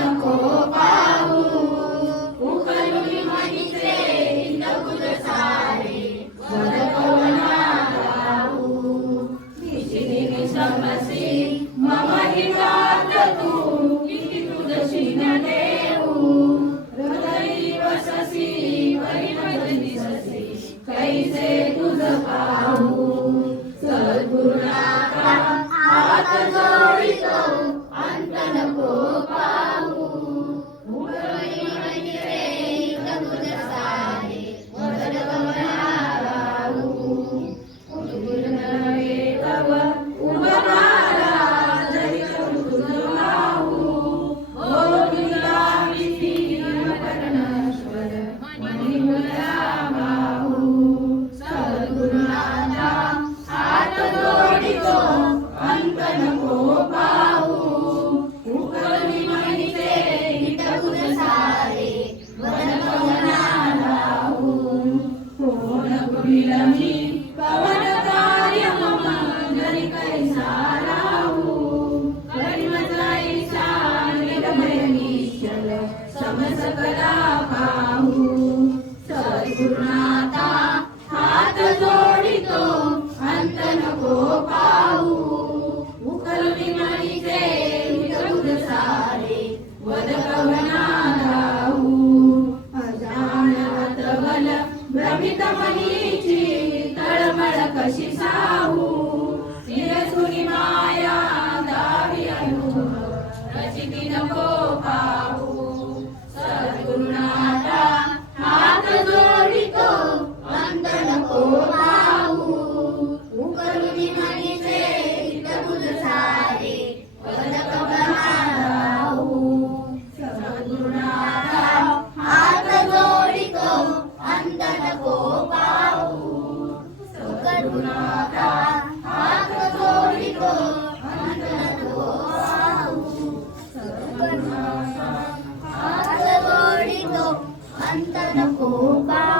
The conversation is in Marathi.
नको पाहू. उकलुनी मनीचे हिंदकुज सारे वद पवना राहू. निशिदिनी समसी मम हितार्थ तू किती तुझशी न देऊ. हृदयी वससी परिमल दिससी कैसे तुझ पाहू. सद्गुरुनाथा हात जोडितो अंत नको पाहू. उकलुनी मनीचे हिंदकुज सारे वद पवना राहू. उठून नव्हे तव उभराला जरी करू तुझ माहू. हो तुला भीती परमेश्वर मनी मुला माहू. सद्गुरुनाथा हात जोडितो अंत नको पाहू. उकलुनी मनीचे हिंदकुज सारे वद पवना राहू. कोण पुढील मी पवन कार्य मम जरी कैसा राहू. कर्मचाईचा निर्भय निश्चल समसकला पाहू. सद्गुरुनाथा हात जोडितो अंत नको पाहू. उकलुनी मनीचे हिंदकुज सारे वद पवना राहू. अजानत बल भ्रमित मनीची तळमळ कशी साहू. शिरसुनी माया दावी अनुभव रचिती नको पाहू. सद्गुरुनाथा हात जोडितो अंत नको पाहू. उकलुनी मनीचे हिंदकुज सारे वद पवना राहू. सद्गुरुनाथा हात जोडितो अंत नको पाहू. सद्गुरुनाथा हात जोडितो अंत नको पाहू. सद्गुरुनाथा हात जोडितो अंत नको पाहू.